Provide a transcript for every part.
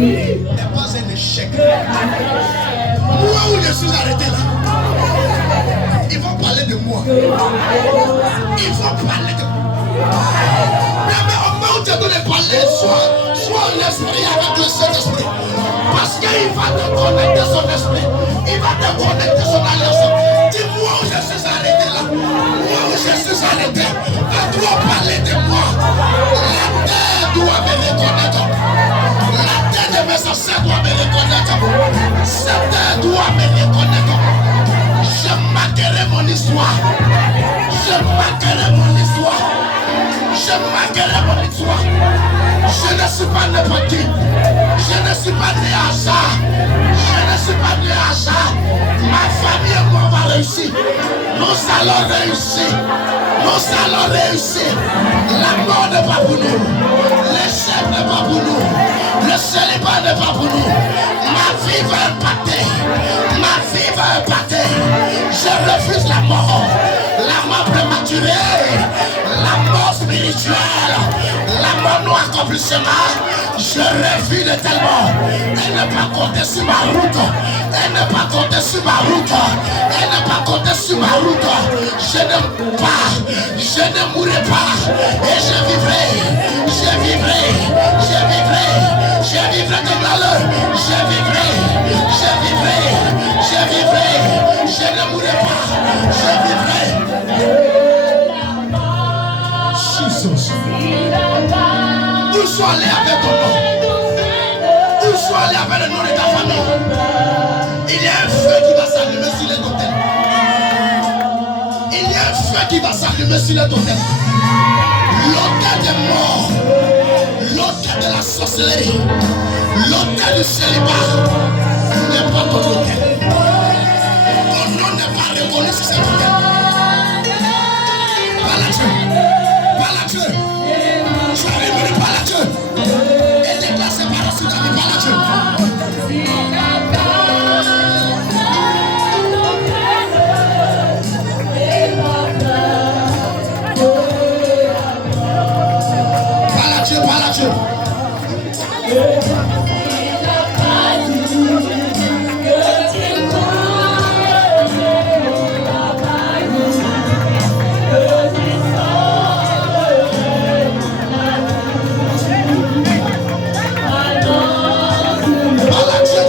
n'est pas un échec. Moi où je suis arrêté là, ils vont parler de moi. Ils vont parler de moi. Mais au moment où tu dois parler, soit l'esprit avec le Saint-Esprit. Parce qu'il va te connecter son esprit. Il va te connecter son alliance. Dis-moi où je suis arrêté là. Moi où je suis arrêté. Elle doit parler de moi. La terre doit me reconnaître. La terre de mes ancêtres doit me reconnaître. Cette terre doit me reconnaître. Je marquerai mon histoire. Je marquerai mon histoire. Je marquerai mon histoire. Je ne suis pas n'importe qui. Je ne suis pas né à ça. Je ne suis pas né à ça. Ma famille et moi va réussir. Nous allons réussir. Nous allons réussir. La mort n'est pas pour nous. L'échec n'est pas pour nous. Le célibat n'est pas pour nous. Ma vie va impacter. Ma vie va impacter. Je refuse la mort. La mort prématurée. La mort spirituelle. La mort non accomplissement. Je refuse de tellement. Elle n'est pas comptée sur ma route. Elle n'est pas comptée sur ma route. Elle n'est pas comptée sur ma route. Je n'aime pas. Je ne mourrai pas. Et je vivrai. Je vivrai. Je vivrai. Je vivrai de malheur. Je vivrai. Je vivrai. Je vivrai. Je ne mourrai pas. Je vivrai. Jesus. Où sont allés avec ton nom? Où sont allés avec le nom de ta famille? Il y a un feu qui va s'allumer sur les hôtels. Il y a un feu qui va s'allumer sur les hôtels. L'hôtel des morts, l'hôtel de la sorcellerie, l'hôtel du célibat n'est pas ton hôtel. Ton nom n'est pas reconnu sur cet hôtel. Parle à Dieu. Parle à Dieu. Tu as reconnu, parle à Dieu. Et déclare ses paroles sur ta vie, parle à Dieu. Parle à Dieu, parle à Dieu.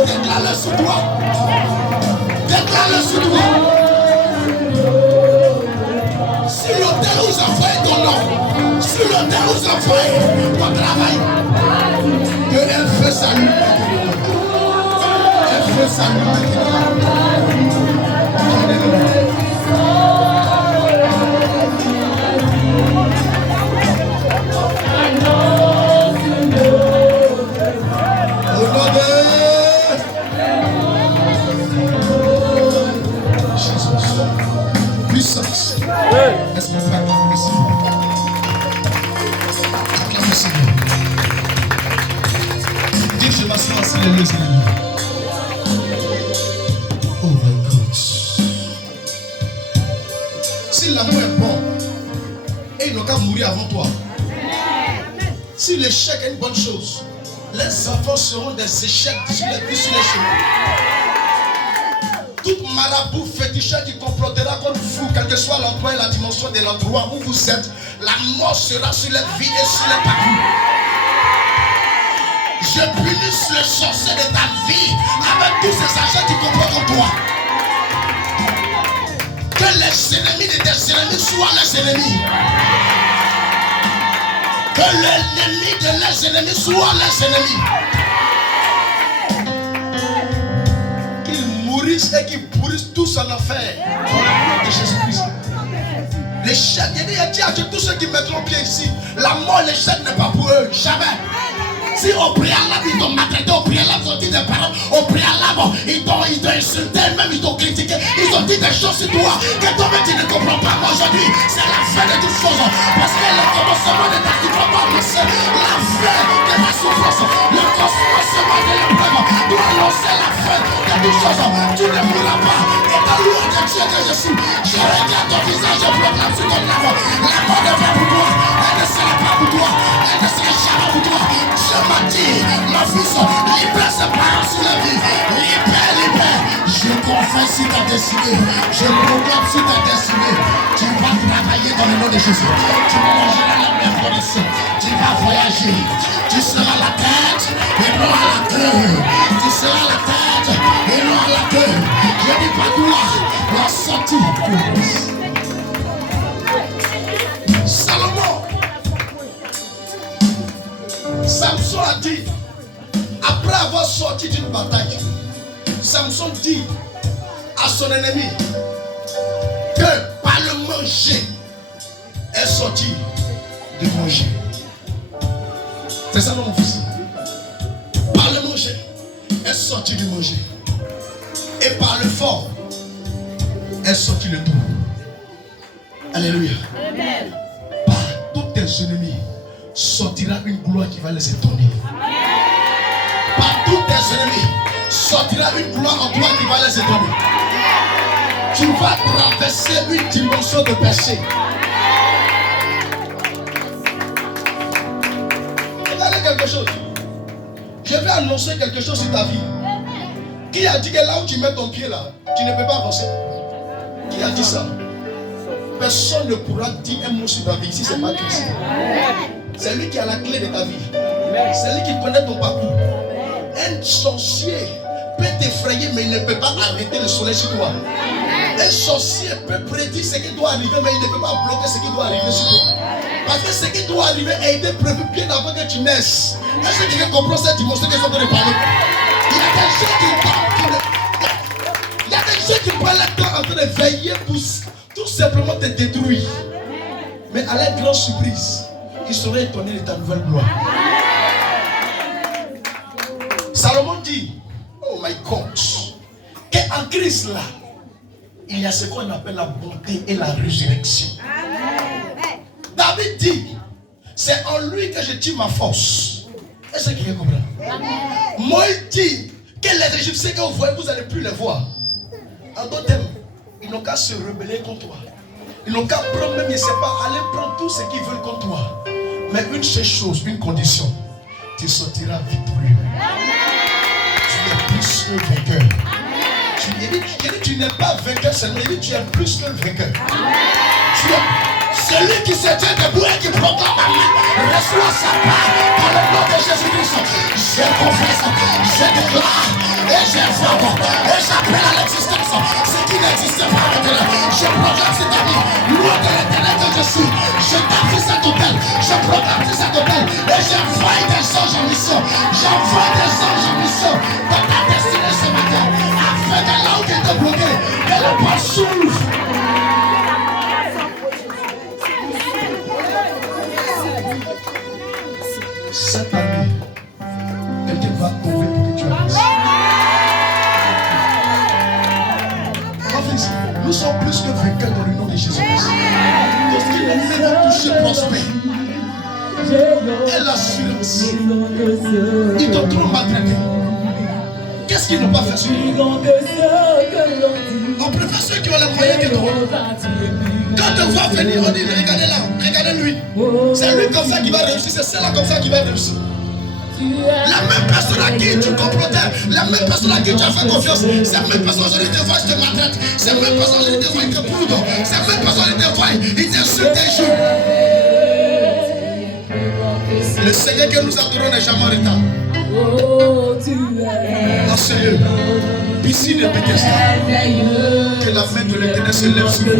Déclare-le sur toi. Déclare-le sur toi. Sur l'autel où j'envoie ton nom. Sur l'autel où j'envoie ton travail. Que elle fait salut. Elle fait salut. Puissance. Est-ce qu'on fait acclamer le Seigneur? Acclame le Seigneur. Dis que je m'assois sur les lieux ennemis. Oh my God. Si l'amour est bon, et il n'a qu'à mourir avant toi. Si l'échec est une bonne chose, les enfants seront des échecs sur les vies, sur les chemins. Toute marabout féticheur qui complotera contre vous, quel que soit l'endroit et la dimension de l'endroit où vous êtes, la mort sera sur les vies et sur les parcours. Je punis le sorcier de ta vie avec tous ces agents qui complotent contre toi. Que les ennemis de tes ennemis soient les ennemis. Que l'ennemi de leurs ennemis soit les ennemis. Et qui pourrissent tous en enfer. Au nom de Jésus-Christ. L'échec, il dit à Dieu, tous ceux qui mettront pied ici, la mort, l'échec n'est pas pour eux. Jamais. Si au préalable, ils t'ont maltraité, au préalable, ils ont dit des paroles, au préalable, ils t'ont insulté, même ils t'ont critiqué, ils ont dit des choses sur toi que toi-même tu ne comprends pas. Aujourd'hui, c'est la fin de toutes choses. Parce que le commencement de ta souffrance, c'est la fin de ta souffrance. Le commencement de l'épreuve doit annoncer la fin de toutes choses. Tu ne mourras pas. Et dans l'eau de Dieu que je suis, je regarde ton visage, je proclame sur ton âme. La mort n'est pas pour toi. Elle ne sera pas pour toi. Elle ne sera jamais pour toi. Je m'a dit, mon fils, prophète sur ta destinée. Je proclame sur ta destinée. Tu vas travailler dans le nom de Jésus. Tu vas manger dans la meilleure condition. Tu vas voyager. Tu seras la tête et non à la queue. Tu seras la tête et non à la queue. Je dis pas toi, la sortie. Salomon. Samson a dit, après avoir sorti d'une bataille, Samson dit à son ennemi que par le manger est sorti de manger. C'est ça mon fils. Par le manger est sorti de manger. Et par le fort est sorti le tout. Alléluia. Amen. Par tous tes ennemis sortira une gloire qui va les étonner. Par tous tes ennemis sortira une gloire en toi qui va les étonner. Tu vas traverser une dimension de péché. Regardez quelque chose. Je vais annoncer quelque chose sur ta vie. Qui a dit que là où tu mets ton pied là, tu ne peux pas avancer? Qui a dit ça? Personne ne pourra dire un mot sur ta vie si ce n'est pas Christ. C'est lui qui a la clé de ta vie. C'est lui qui connaît ton parcours. Un sorcier peut t'effrayer, mais il ne peut pas arrêter le soleil sur toi. Un sorcier peut prédire ce qui doit arriver, mais il ne peut pas bloquer ce qui doit arriver sur toi. Parce que ce qui doit arriver a été prévu bien avant que tu naisses. Est-ce que tu veux comprendre cette dimension que je suis en train de parler? Il y a des gens qui prennent le temps en train de veiller pour tout simplement te détruire. Mais à la grande surprise, ils seraient étonnés de ta nouvelle gloire. Salomon dit, oh my God, qu'en Christ là, il y a ce qu'on appelle la bonté et la résurrection. David dit, c'est en lui que je tire ma force. Est-ce que vous comprenez? Moïse dit que les Égyptiens que vous voyez, vous n'allez plus les voir. En d'autres termes, ils n'ont qu'à se rebeller contre toi. Ils n'ont qu'à prendre même, je ne sais pas, aller prendre tout ce qu'ils veulent contre toi. Mais une seule chose, une condition, tu sortiras victorieux. Tu es plus que vainqueur. Tu n'es pas vainqueur seulement, il dit tu es plus que vainqueur. Tu es celui qui se tient debout et qui proclame reçoit sa part dans le nom de Jésus-Christ. Je confesse, je déclare et j'invoque et j'appelle à l'existence ce qui n'existe pas maintenant. Je proclame cette année, loin de l'éternel que je suis. Je t'appelle cette hôtel, je proclame cette hôtel et j'envoie des anges en mission. J'envoie des anges en mission dans ta destinée ce matin, afin que là où tu es bloqué, que le pas s'ouvre. Cette année, quelqu'un va trouver que tu as réussi. Mon fils, nous sommes plus que vainqueurs dans le nom de Jésus-Christ. Tout ce qui nous va toucher prospère. Et l'assurance. Ils t'ont trop maltraité. Qu'est-ce qu'ils n'ont pas fait sur nous? On préfère ceux qui ont les moyens que toi. Quand on va venir, on dit regardez là, regardez lui. C'est lui comme ça qui va réussir, c'est celle-là comme ça qui va réussir. La même personne à qui tu complotais, la même personne à qui tu as fait confiance, c'est la même personne aujourd'hui te voit, je te maltraite, c'est la même personne aujourd'hui te voit, il te poudre, c'est la même personne aujourd'hui te voit, il t'insulte des jours. Le Seigneur que nous adorons n'est jamais en retard. En sérieux, piscine de Bethesda, que la main de l'Éternel se lève sur vous.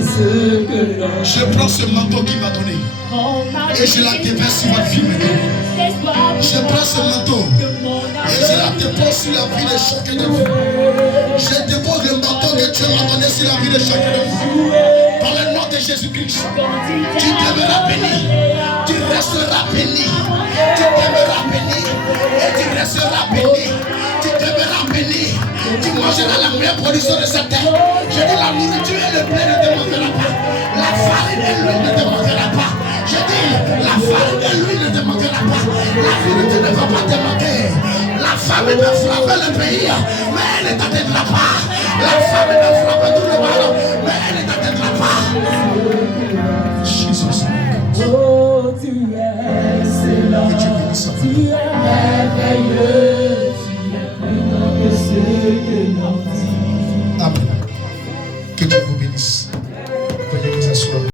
Je prends ce manteau qu'il m'a donné et je la déverse sur votre vie maintenant. Je prends ce manteau et je la dépose sur la vie de chacun de vous. Je dépose le manteau que Dieu m'a donné sur la vie de chacun de vous. Par le nom de Jésus-Christ, tu demeuras béni, tu resteras béni, tu demeuras béni et tu resteras béni, tu demeuras béni, tu mangeras la meilleure production de cette terre. Je dis la nourriture et le blé ne te manquera pas, la farine et l'huile ne te manquera pas. Je dis la farine et l'huile ne te manquera pas, la nourriture ne va pas te manquer. La famine peut frapper le pays, mais elle ne t'atteindra pas. La famine peut frapper tout le monde, mais elle ne t'atteindra pas. Jésus. Oh, tu es excellent, tu es merveilleux, tu es plus grand que ce que l'on dit. Amen. Que Dieu vous bénisse. Veuillez vous asseoir.